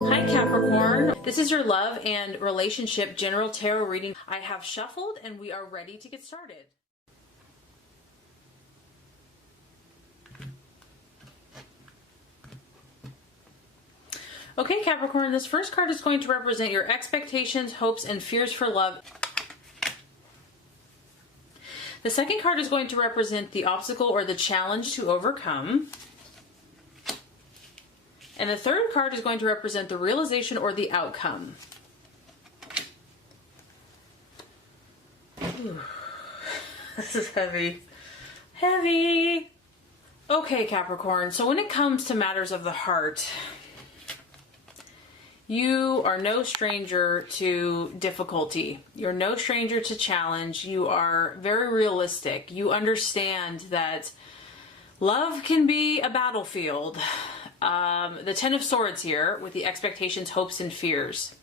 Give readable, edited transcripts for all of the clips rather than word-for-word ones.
Hi Capricorn, this is your love and relationship general tarot reading. I have shuffled and we are ready to get started. Okay Capricorn, this first card is going to represent your expectations, hopes, and fears for love. The second card is going to represent the obstacle or the challenge to overcome. And the third card is going to represent the realization or the outcome. Ooh, this is heavy. Heavy! Okay, Capricorn, so when it comes to matters of the heart, you are no stranger to difficulty. You're no stranger to challenge. You are very realistic. You understand that love can be a battlefield. The Ten of Swords here with the expectations, hopes, and fears.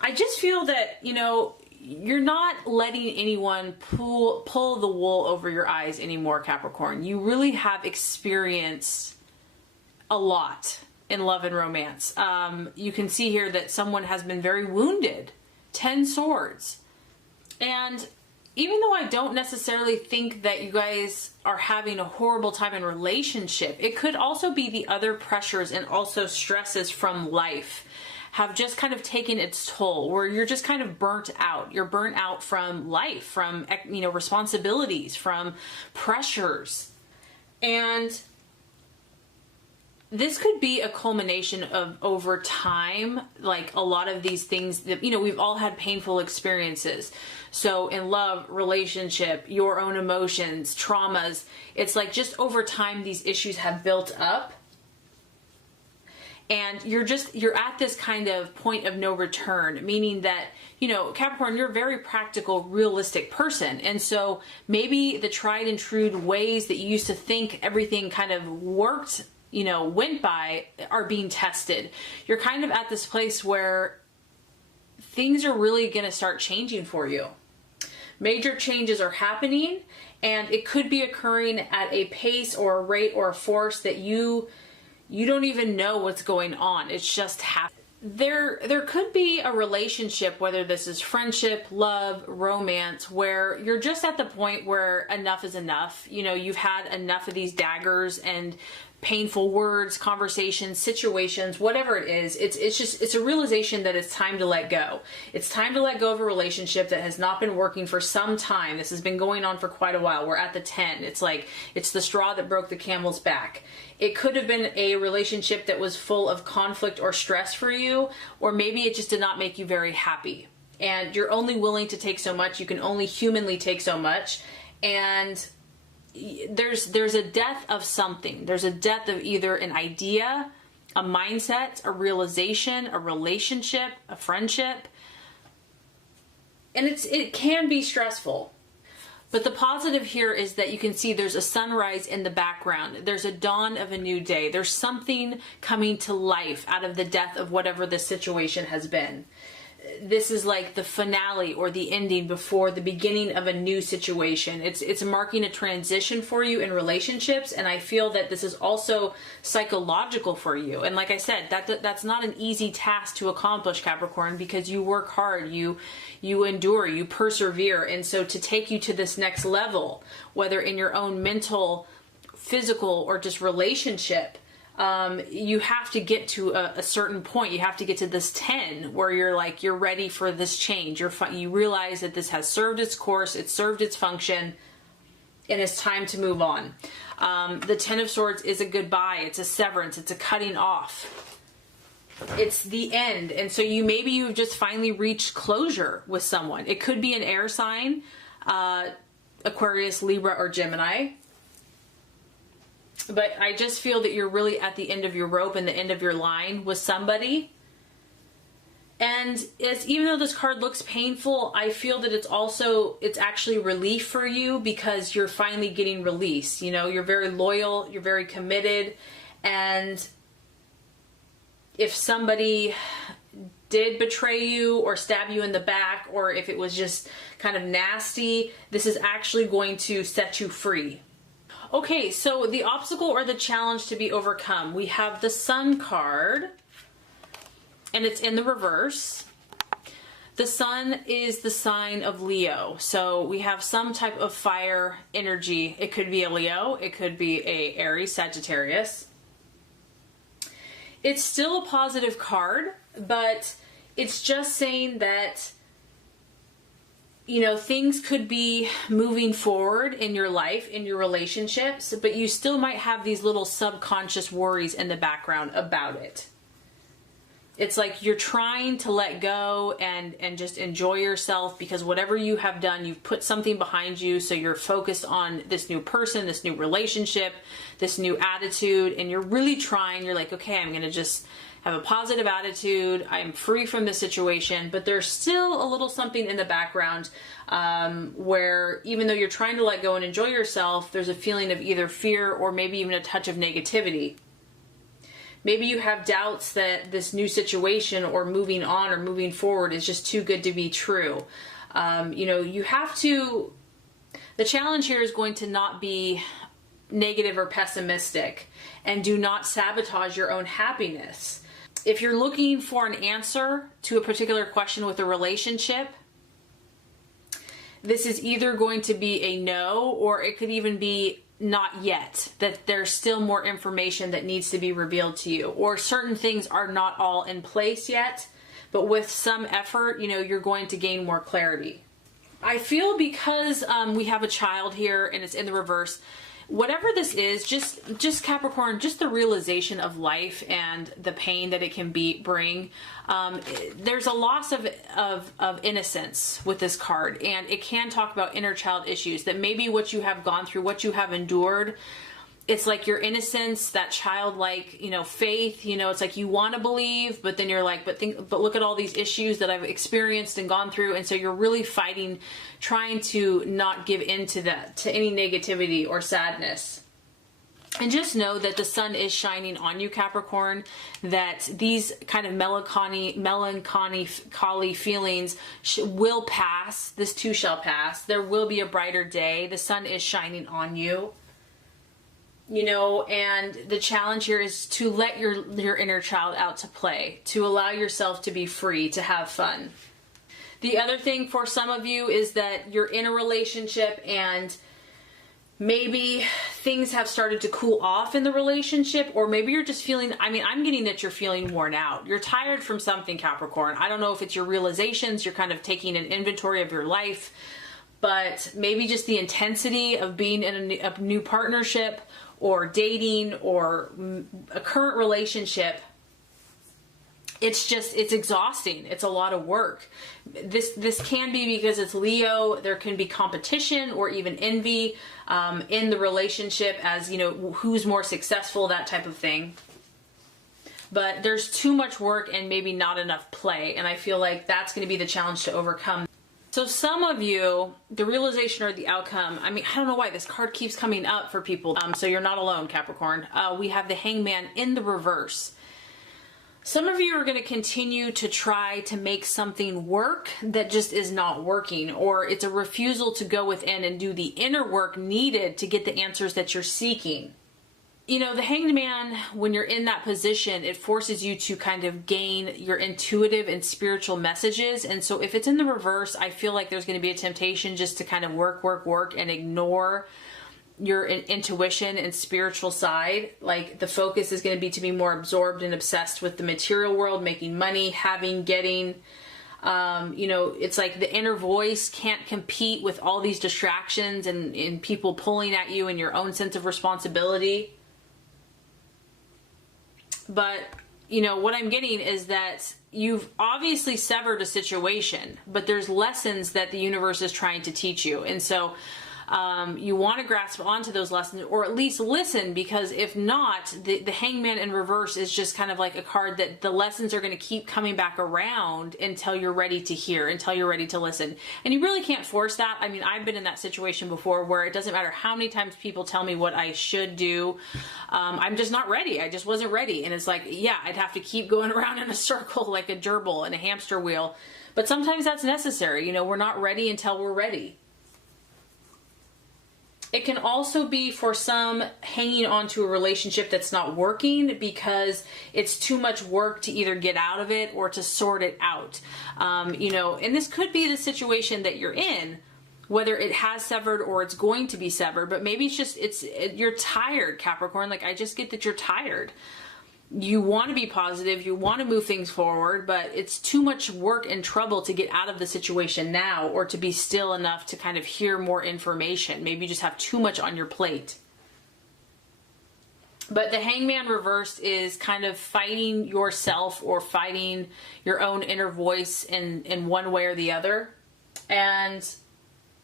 I just feel that, you're not letting anyone pull the wool over your eyes anymore, Capricorn. You really have experienced a lot in love and romance. You can see here that someone has been very wounded. 10 swords. And even though I don't necessarily think that you guys are having a horrible time in relationship, it could also be the other pressures and also stresses from life have just kind of taken its toll, where you're just kind of burnt out. You're burnt out from life, from, responsibilities, from pressures. And this could be a culmination of over time, like a lot of these things that, we've all had painful experiences. So in love, relationship, your own emotions, traumas, it's like just over time, these issues have built up. And you're at this kind of point of no return, meaning that, Capricorn, you're a very practical, realistic person. And so maybe the tried and true ways that you used to think everything kind of worked, went by are being tested. You're kind of at this place where things are really going to start changing for you. Major changes are happening, and it could be occurring at a pace or a rate or a force that you don't even know what's going on. It's just happening. There could be a relationship, whether this is friendship, love, romance, where you're just at the point where enough is enough. You've had enough of these daggers and painful words, conversations, situations, whatever it is. It's a realization that it's time to let go. It's time to let go of a relationship that has not been working for some time. This has been going on for quite a while. We're at the 10. It's like, it's the straw that broke the camel's back. It could have been a relationship that was full of conflict or stress for you, or maybe it just did not make you very happy. And you're only willing to take so much. You can only humanly take so much. And there's a death of something. There's a death of either an idea, a mindset, a realization, a relationship, a friendship. And it can be stressful. But the positive here is that you can see there's a sunrise in the background. There's a dawn of a new day. There's something coming to life out of the death of whatever the situation has been. This is like the finale or the ending before the beginning of a new situation. It's marking a transition for you in relationships, and I feel that this is also psychological for you. And like I said, that's not an easy task to accomplish, Capricorn, because you work hard, you endure, you persevere. And so to take you to this next level, whether in your own mental, physical, or just relationship, you have to get to a certain point. You have to get to this 10 where you're ready for this change. You realize that this has served its course, it's served its function, and it's time to move on. The 10 of Swords is a goodbye, it's a severance, it's a cutting off. It's the end. And so maybe you've just finally reached closure with someone. It could be an air sign, Aquarius, Libra, or Gemini. But I just feel that you're really at the end of your rope and the end of your line with somebody. And even though this card looks painful, I feel that it's actually relief for you, because you're finally getting release. You're very loyal, you're very committed. And if somebody did betray you or stab you in the back, or if it was just kind of nasty, this is actually going to set you free. Okay, so the obstacle or the challenge to be overcome. We have the Sun card. and it's in the reverse. The sun is the sign of Leo. So we have some type of fire energy. It could be a Leo. It could be a Aries, Sagittarius. It's still a positive card, but it's just saying that, you know, things could be moving forward in your life, in your relationships, but you still might have these little subconscious worries in the background about it. It's like you're trying to let go and just enjoy yourself, because whatever you have done, you've put something behind you. So you're focused on this new person, this new relationship, this new attitude, and you're really trying. You're like, okay, I'm going to just have a positive attitude. I'm free from this situation, but there's still a little something in the background where even though you're trying to let go and enjoy yourself, there's a feeling of either fear or maybe even a touch of negativity. Maybe you have doubts that this new situation or moving on or moving forward is just too good to be true. You know, you have to, the challenge here is going to not be negative or pessimistic, and do not sabotage your own happiness. If you're looking for an answer to a particular question with a relationship, this is either going to be a no, or it could even be not yet, that there's still more information that needs to be revealed to you, or certain things are not all in place yet, but with some effort, you know, you're going to gain more clarity. I feel because we have a child here and it's in the reverse, whatever this is, just Capricorn, just the realization of life and the pain that it can bring. There's a loss of innocence with this card, and it can talk about inner child issues, that maybe what you have gone through, what you have endured, it's like your innocence, that childlike, you know, faith, you know, it's like you want to believe, but then you're like, but look at all these issues that I've experienced and gone through. And so you're really fighting, trying to not give in to that, to any negativity or sadness. And just know that the sun is shining on you, Capricorn, that these kind of melancholy feelings will pass. This too shall pass. There will be a brighter day. The sun is shining on you. You know, and the challenge here is to let your inner child out to play, to allow yourself to be free, to have fun. The other thing for some of you is that you're in a relationship and maybe things have started to cool off in the relationship, or maybe you're just feeling, I mean, I'm getting that you're feeling worn out. You're tired from something, Capricorn. I don't know if it's your realizations, you're kind of taking an inventory of your life, but maybe just the intensity of being in a new partnership, or dating, or a current relationship, it's exhausting. It's a lot of work. This can be because it's Leo. There can be competition or even envy in the relationship, as, you know, who's more successful, that type of thing. But there's too much work and maybe not enough play, and I feel like that's going to be the challenge to overcome. So some of you, the realization or the outcome, I mean, I don't know why this card keeps coming up for people. So you're not alone, Capricorn. We have the Hangman in the reverse. Some of you are going to continue to try to make something work that just is not working, or it's a refusal to go within and do the inner work needed to get the answers that you're seeking. You know, the Hanged Man, when you're in that position, it forces you to kind of gain your intuitive and spiritual messages. And so if it's in the reverse, I feel like there's going to be a temptation just to kind of work and ignore your intuition and spiritual side. Like the focus is going to be to be more absorbed and obsessed with the material world, making money, having, getting. You know, it's like the inner voice can't compete with all these distractions and people pulling at you and your own sense of responsibility. But, you know, what I'm getting is that you've obviously severed a situation, but there's lessons that the universe is trying to teach you. And so you want to grasp onto those lessons, or at least listen, because if not, the Hangman in reverse is just kind of like a card that the lessons are going to keep coming back around until you're ready to hear, until you're ready to listen. And you really can't force that. I mean, I've been in that situation before where it doesn't matter how many times people tell me what I should do. I'm just not ready. I just wasn't ready. And it's like, yeah, I'd have to keep going around in a circle like a gerbil in a hamster wheel. But sometimes that's necessary. You know, we're not ready until we're ready. It can also be for some hanging on to a relationship that's not working because it's too much work to either get out of it or to sort it out. You know, and this could be the situation that you're in, whether it has severed or it's going to be severed, but maybe it's just, you're tired, Capricorn. Like, I just get that you're tired. You want to be positive, you want to move things forward, but it's too much work and trouble to get out of the situation now, or to be still enough to kind of hear more information. Maybe you just have too much on your plate. But the Hangman reversed is kind of fighting yourself or fighting your own inner voice in one way or the other. And,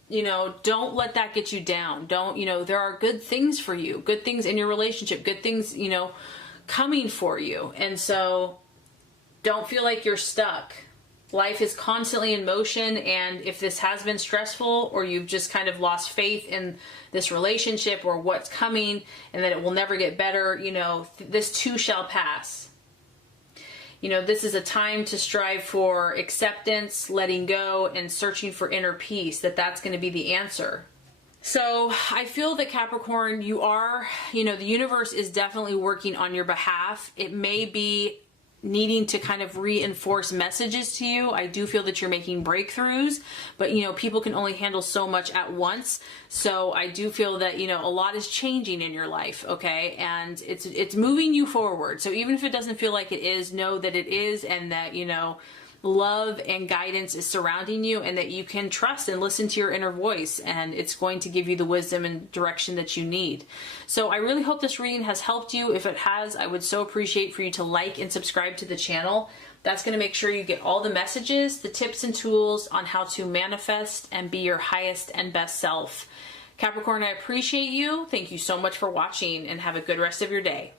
you know, don't let that get you down. Don't, you know, there are good things for you, good things in your relationship, good things, you know, coming for you. And so don't feel like you're stuck. Life is constantly in motion, and if this has been stressful, or you've just kind of lost faith in this relationship or what's coming and that it will never get better, you know, this too shall pass. You know, this is a time to strive for acceptance, letting go, and searching for inner peace, that's going to be the answer. So I feel that Capricorn, you are, you know, the universe is definitely working on your behalf. It may be needing to kind of reinforce messages to you. I do feel that you're making breakthroughs, but, you know, people can only handle so much at once. So I do feel that, you know, a lot is changing in your life, okay? And it's moving you forward. So even if it doesn't feel like it is, know that it is, and that, you know, love and guidance is surrounding you, and that you can trust and listen to your inner voice, and it's going to give you the wisdom and direction that you need. So I really hope this reading has helped you. If it has, I would so appreciate for you to like and subscribe to the channel. That's going to make sure you get all the messages, the tips and tools on how to manifest and be your highest and best self. Capricorn, I appreciate you. Thank you so much for watching, and have a good rest of your day.